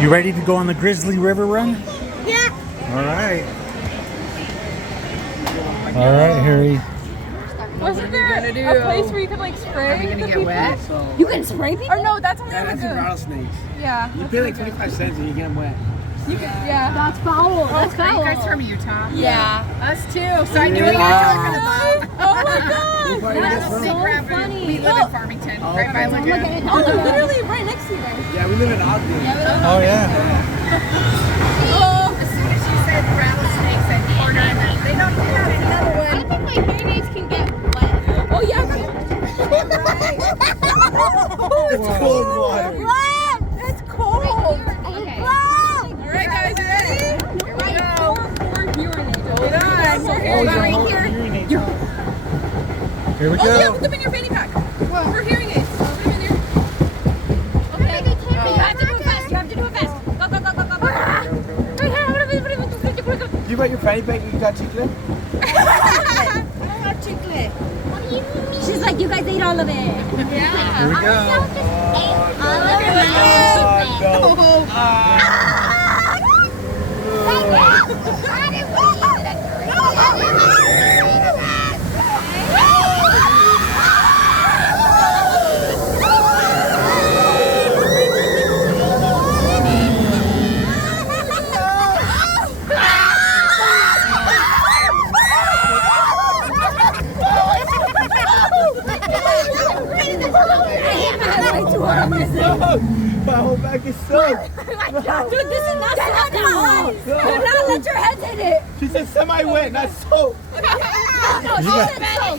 You ready to go on the Grizzly River Run? Yeah. All right. All right, Harry. Wasn't there a place where you could like spray? Are we gonna get wet? You can spray people? Or no, that's only on the That's rattlesnakes. Yeah. You pay like 25 cents and you get them wet. You can, yeah. That's foul. That's Are you foul. guys from Utah? Yeah. Us too. So I knew what you were talking about. Oh my god. That's so Rapid. funny. We live in Farmington, right by Lagoon. Oh, they're literally right next to you guys. Yeah, we live in Ogden. Oh yeah. Oh. As soon as you said rattlesnakes and corner and that, they don't have any other I one. think my hearing aids can get wet. Oh yeah. It's cold water. It's cold. Okay. Alright guys, you ready? Here we go. Hold on. We're Oh, hearing you're aids. Here we Oh yeah, go. put them in your fanny pack. For hearing aids. Put them in there. Okay. You have to do it fast. You have to do it fast. Go, go, go, go, go, go. You got your fanny pack and you got chicle? She's like, you guys ate all of it. Yeah. Here we go. All of it. My whole back is soaked. Dude, this is not soft at all. Do not let your head hit it. She said semi-wet, not soaked.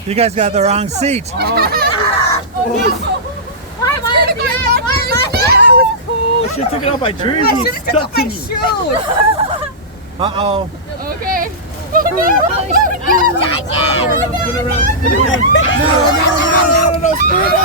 You guys got the wrong seat. I should have taken off my jersey. It's stuck to me. Uh-oh. Okay. Spin around. No, spin it up.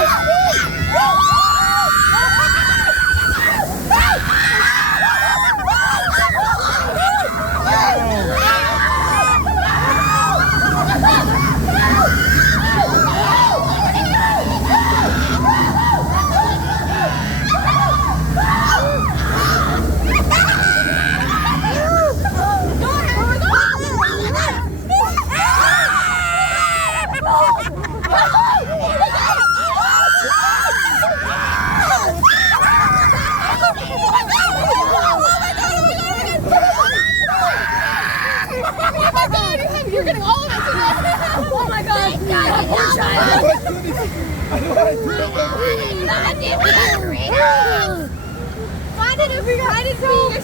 You're getting all of it today. Oh my god. Poor child. Why did it be a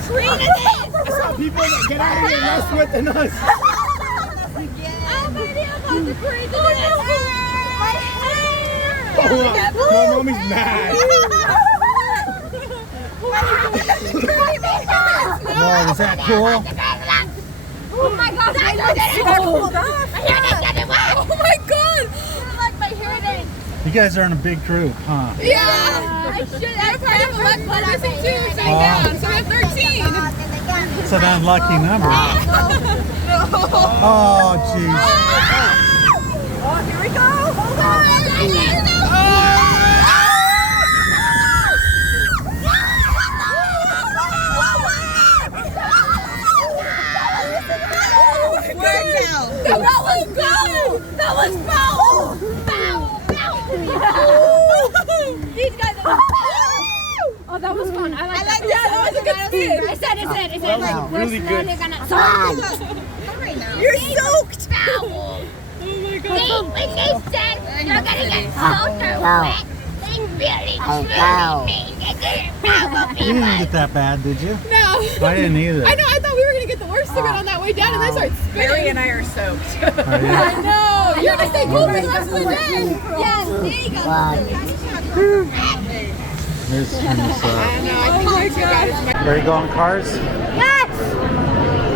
screen of this? I saw people that get out of here less wet than us. I'm already about to crazy. My hair. No, mommy's mad. Wow, was that cool? Oh my gosh, I know that pulled off. Oh my god! Like my hair did. You guys are in a big group, huh? Yeah. I should have Part of the left one missing too, sitting Oh. down. So we have 13. It's an unlucky number. Oh, jeez. Oh, here we go. Hold on. That was good. That was foul. These guys are. Oh, that was fun. I like that. Yeah, that was a good spin. I said. That was really good. You're soaked. Oh my god. When they said you're gonna get closer wet, they really truly mean it. You didn't get that bad, did you? No. I didn't either. I know. I thought we were gonna get the worst of it on that way down, and then start spinning. and I are soaked. Oh, yeah. I know. You're gonna stay cool for the rest of the day. Yes, there you go. This is, Oh my god. ready to go on cars? Yes.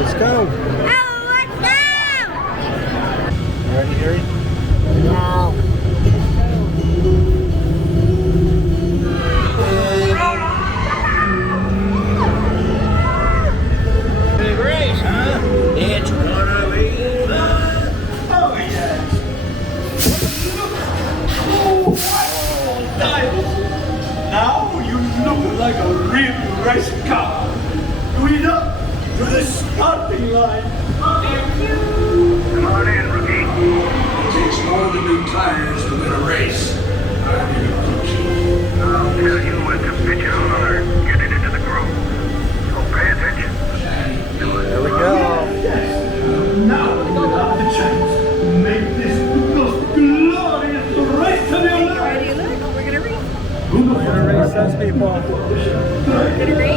Let's go. Oh, let's go. You ready, Harry? No. Big race, huh? It's gonna be fun. Oh, yeah. Now you look like a real race car. starting line. Come on in, rookie. It takes more than new tires to win a race. I'll tell you when to pitch it on alert. Get it into the groove. So pay attention. There we go. Now you have the chance to make this the most glorious race of your life. Ready, look, we're gonna race. We're gonna race those people. We're gonna race.